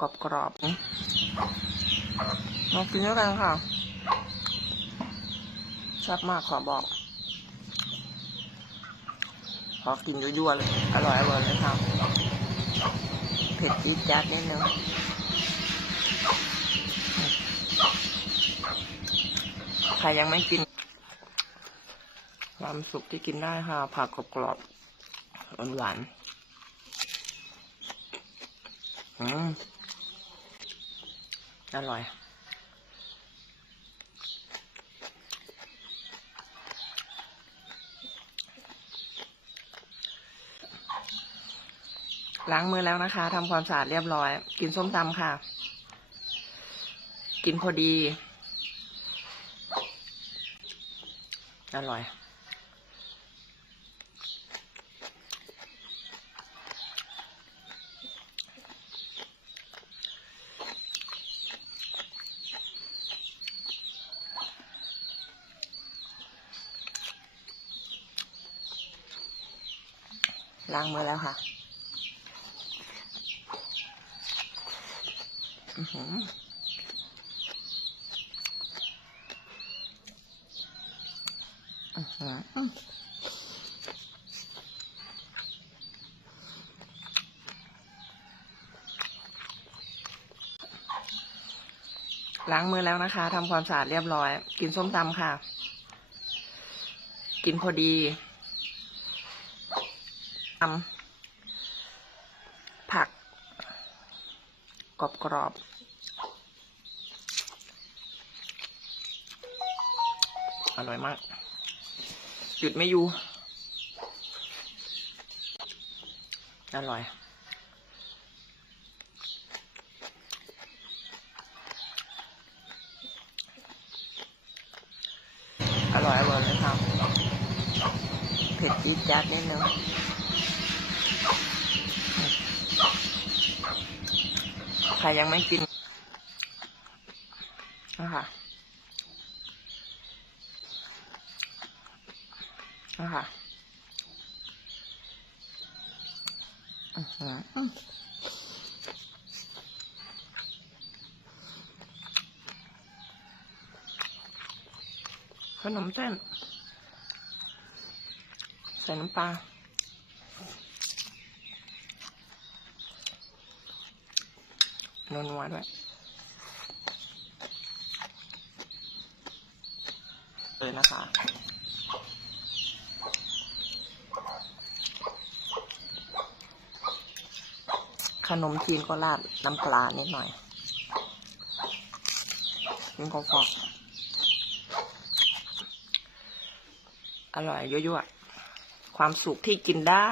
กรอบกรอบมากินด้วยกันค่ะแซ่บมากขอบอก ขอกินยั่วๆเลย อร่อยอร่อยเลยค่ะเผ็ดจี๊ดจ๊าดนิดนึงใครยังไม่กินความสุขที่กินได้ค่ะ ผักกรอบๆหวานๆ อืม อร่อย ล้างมือแล้วนะคะทำความสะอาดเรียบร้อย กินส้มตำค่ะ กินพอดี อร่อย ล้างมือแล้วค่ะอือหืออื้อหือล้างมือแล้วนะคะทำความสะอาดเรียบร้อย กินส้มตำค่ะ กินพอดี ผัก กรอบกรอบอร่อยมาก หยุดไม่อยู่ อร่อย อร่อยอร่อยเลยค่ะเผ็ดจี๊ดจ๊าดนิดนึง ใครยังไม่กินนะคะนะคะอือขนมเส้นใส่น้ำปลา นัวๆด้วยเลยนะคะขนมจีนก็ราดน้ำปลานิดหน่อยกินกฟอกอร่อยยั่วๆ ความสุขที่กินได้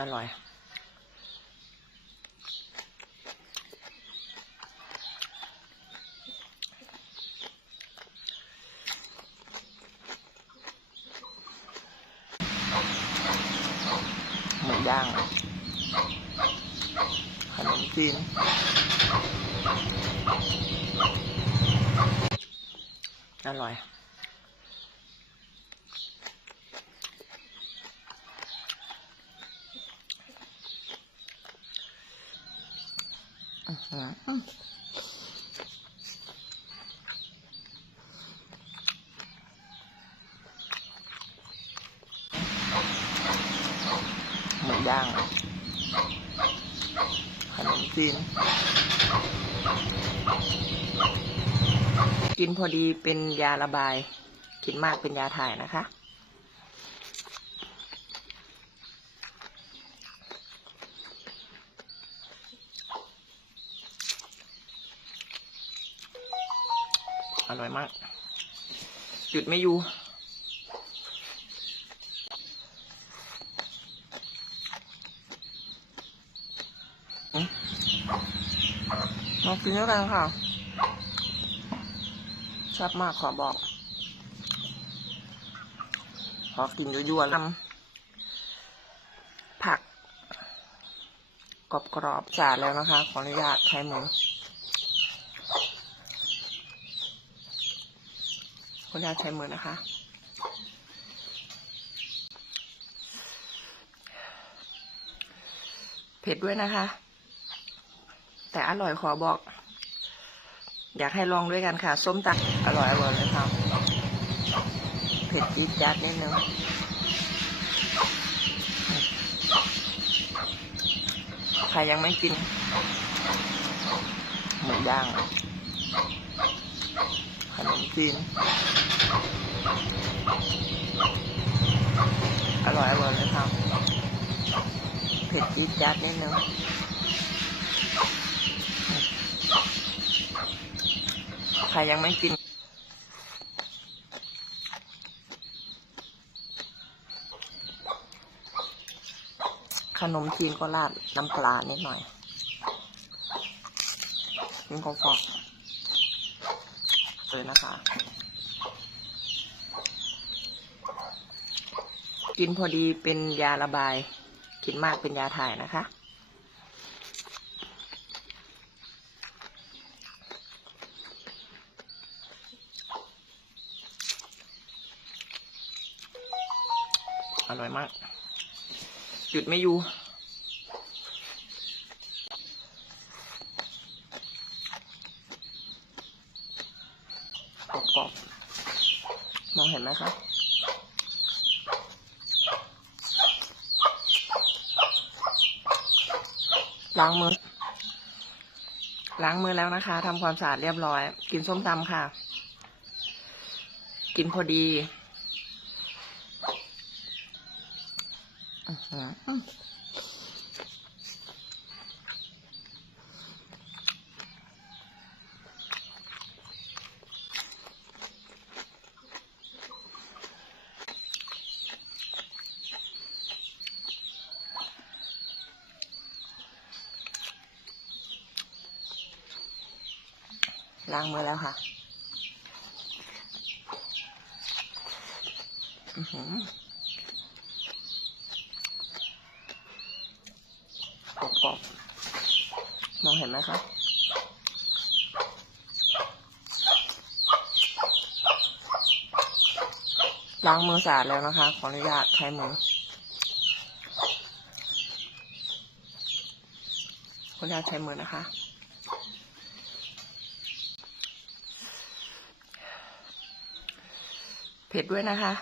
อร่อย หมูย่าง ขนมจีนอร่อย อื้อหือหมูย่างขนมจีน กินพอดีเป็นยาระบาย กินมากเป็นยาถ่ายนะคะ อร่อยมาก หยุดไม่อยู่ มากินด้วยกันค่ะชอบมากขอบอก ขอกินยั่วๆลำผักกรอบๆสะอาดแล้วนะคะ ขออนุญาตใช้มือ ขออนุญาตใช้มือนะคะ เผ็ดด้วยนะคะ แต่อร่อยขอบอก อยากให้ลองด้วยกันค่ะ ส้มตักอร่อยอร่อยเลยค่ะเผ็ดจี๊ดจ๊าดนิดนึงใครยังไม่กินหมูย่าง ขนมจีน อร่อยอร่อยเลยค่ะเผ็ดจี๊ดจ๊าดนิดนึงใครยังไม่กินขนมจีนก็ราดน้ำปลานิดหน่อยนี่ก็ฟอก เลยนะคะ กินพอดีเป็นยาระบาย กินมากเป็นยาถ่ายนะคะ อร่อยมาก หยุดไม่อยู่ กอบมองเห็นไหมคะล้างมือ ล้างมือแล้วนะคะทำความสะอาดเรียบร้อย กินส้มตำค่ะ กินพอดี ล้างมือแล้วค่ะอือหือกรอบๆมองเห็นไหมคะล้างมือสะอาดแล้วนะคะ ขออนุญาตใช้มือขออนุญาตใช้มือนะคะ เผ็ดด้วยนะคะ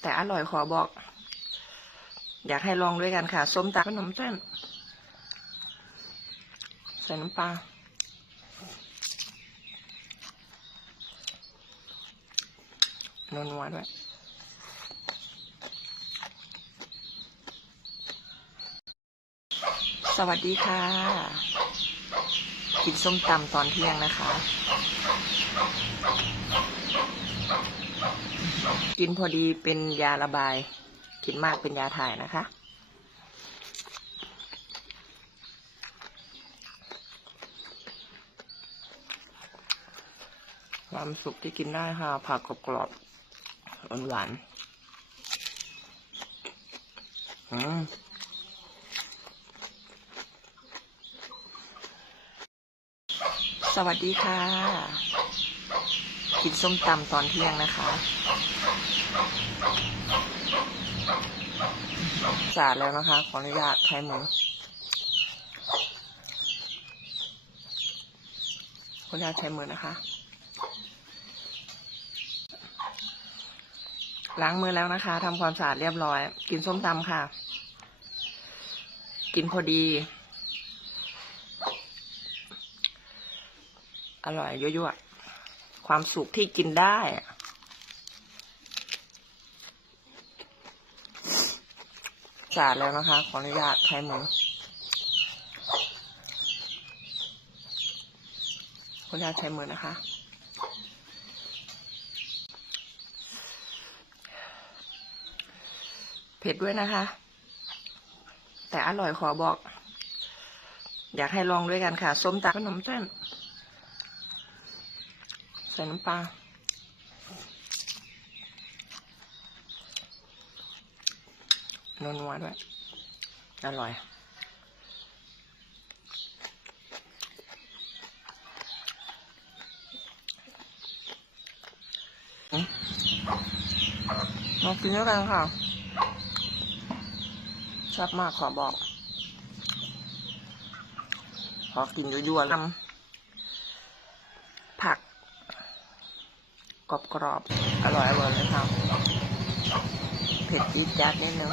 แต่อร่อยขอบอก อยากให้ลองด้วยกันค่ะ ส้มตำขนมเส้นใส่น้ำปลานัวๆด้วยสวัสดีค่ะ กินส้มตำตอนเที่ยงนะคะ กินพอดีเป็นยาระบาย กินมากเป็นยาถ่ายนะคะ ความสุขที่กินได้ค่ะ ผักกรอบๆหวานๆอืมสวัสดีค่ะ กินส้มตำตอนเที่ยงนะคะสะอาดแล้วนะคะ ขออนุญาตใช้มือขออนุญาตใช้มือนะคะ ล้างมือแล้วนะคะทำความสะอาดเรียบร้อย กินส้มตำค่ะ กินพอดี อร่อยยั่วๆ ความสุขที่กินได้ สาดแล้วนะคะ ขออนุญาตใช้มือขออนุญาตใช้มือนะคะ เผ็ดด้วยนะคะ แต่อร่อยขอบอก อยากให้ลองด้วยกันค่ะ ส้มตำขนมเส้น ใส่น้ำปลานัวๆด้วย อร่อย มากินด้วยกันค่ะชอบมากขอบอก ขอกินยั่วๆแล้ว กรอบๆอร่อยอร่อยเลยครับ เผ็ดจี๊ดจัดนิดนึง